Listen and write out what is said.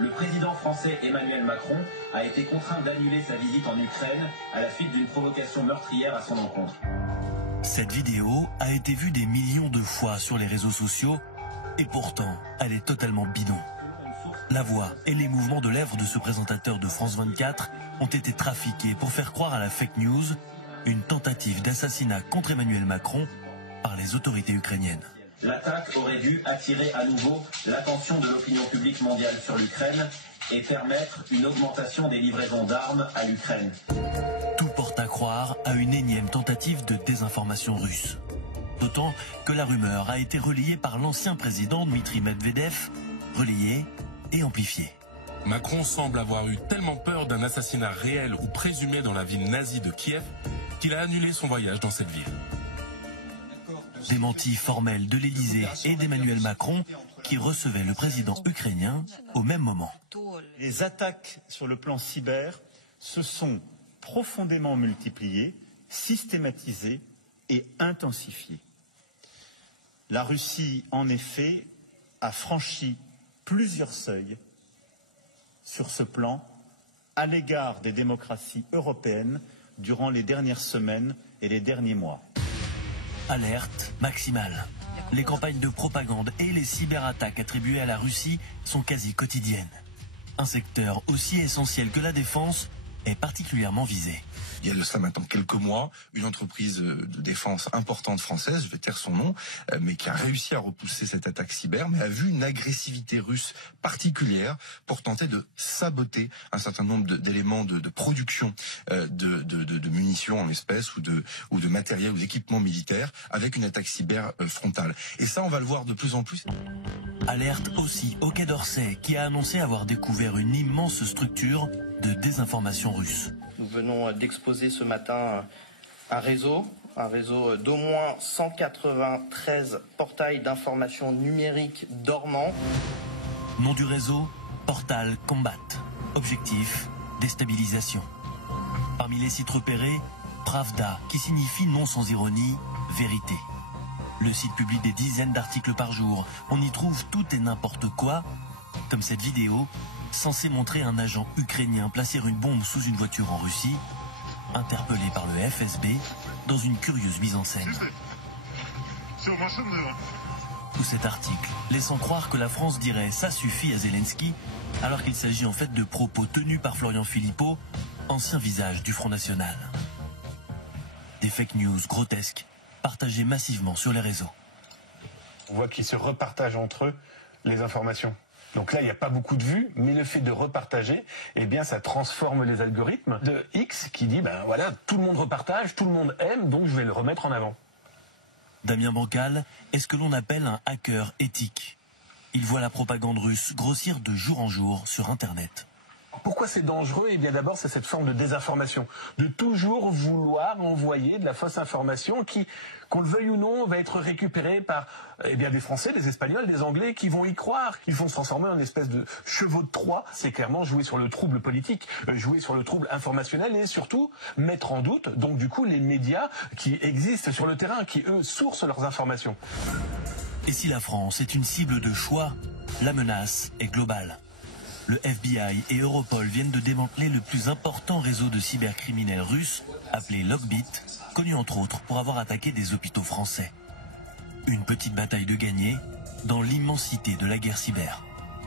Le président français Emmanuel Macron a été contraint d'annuler sa visite en Ukraine à la suite d'une provocation meurtrière à son encontre. Cette vidéo a été vue des millions de fois sur les réseaux sociaux et pourtant, elle est totalement bidon. La voix et les mouvements de lèvres de ce présentateur de France 24 ont été trafiqués pour faire croire à la fake news, une tentative d'assassinat contre Emmanuel Macron par les autorités ukrainiennes. L'attaque aurait dû attirer à nouveau l'attention de l'opinion publique mondiale sur l'Ukraine et permettre une augmentation des livraisons d'armes à l'Ukraine. Tout porte à croire à une énième tentative de désinformation russe. D'autant que la rumeur a été relayée par l'ancien président Dmitri Medvedev, relayée et amplifiée. Macron semble avoir eu tellement peur d'un assassinat réel ou présumé dans la ville nazie de Kiev qu'il a annulé son voyage dans cette ville. Démenti formel de l'Élysée et d'Emmanuel Macron qui recevait le président ukrainien au même moment. Les attaques sur le plan cyber se sont profondément multipliées, systématisées et intensifiées. La Russie, en effet, a franchi plusieurs seuils sur ce plan à l'égard des démocraties européennes durant les dernières semaines et les derniers mois. Alerte maximale. Les campagnes de propagande et les cyberattaques attribuées à la Russie sont quasi quotidiennes. Un secteur aussi essentiel que la défense est particulièrement visé. Il y a de cela maintenant quelques mois, une entreprise de défense importante française, je vais taire son nom, mais qui a réussi à repousser cette attaque cyber, mais a vu une agressivité russe particulière pour tenter de saboter un certain nombre d'éléments de production de munitions en espèces ou de matériel ou d'équipements militaires avec une attaque cyber frontale. Et ça, on va le voir de plus en plus. Alerte aussi au Quai d'Orsay qui a annoncé avoir découvert une immense structure de désinformation russe. Nous venons d'exposer ce matin un réseau d'au moins 193 portails d'information numérique dormants. Nom du réseau, Portal Combat. Objectif, déstabilisation. Parmi les sites repérés, Pravda, qui signifie non sans ironie, vérité. Le site publie des dizaines d'articles par jour. On y trouve tout et n'importe quoi, comme cette vidéo censée montrer un agent ukrainien placer une bombe sous une voiture en Russie, interpellé par le FSB dans une curieuse mise en scène. Ou cet article laissant croire que la France dirait « ça suffit » à Zelensky, alors qu'il s'agit en fait de propos tenus par Florian Philippot, ancien visage du Front National. Des fake news grotesques partagées massivement sur les réseaux. On voit qu'ils se repartagent entre eux les informations. Donc là, il n'y a pas beaucoup de vues, mais le fait de repartager, eh bien, ça transforme les algorithmes de X qui dit, ben voilà, tout le monde repartage, tout le monde aime, donc je vais le remettre en avant. Damien Bancal est ce que l'on appelle un hacker éthique. Il voit la propagande russe grossir de jour en jour sur Internet. Pourquoi c'est dangereux? Eh bien d'abord, c'est cette forme de désinformation, de toujours vouloir envoyer de la fausse information qui, qu'on le veuille ou non, va être récupérée par des Français, des Espagnols, des Anglais qui vont y croire, qui vont se transformer en une espèce de chevaux de Troie. C'est clairement jouer sur le trouble politique, jouer sur le trouble informationnel et surtout mettre en doute, donc du coup, les médias qui existent sur le terrain, qui eux sourcent leurs informations. Et si la France est une cible de choix, la menace est globale. Le FBI et Europol viennent de démanteler le plus important réseau de cybercriminels russes, appelé Lockbit, connu entre autres pour avoir attaqué des hôpitaux français. Une petite bataille de gagner dans l'immensité de la guerre cyber.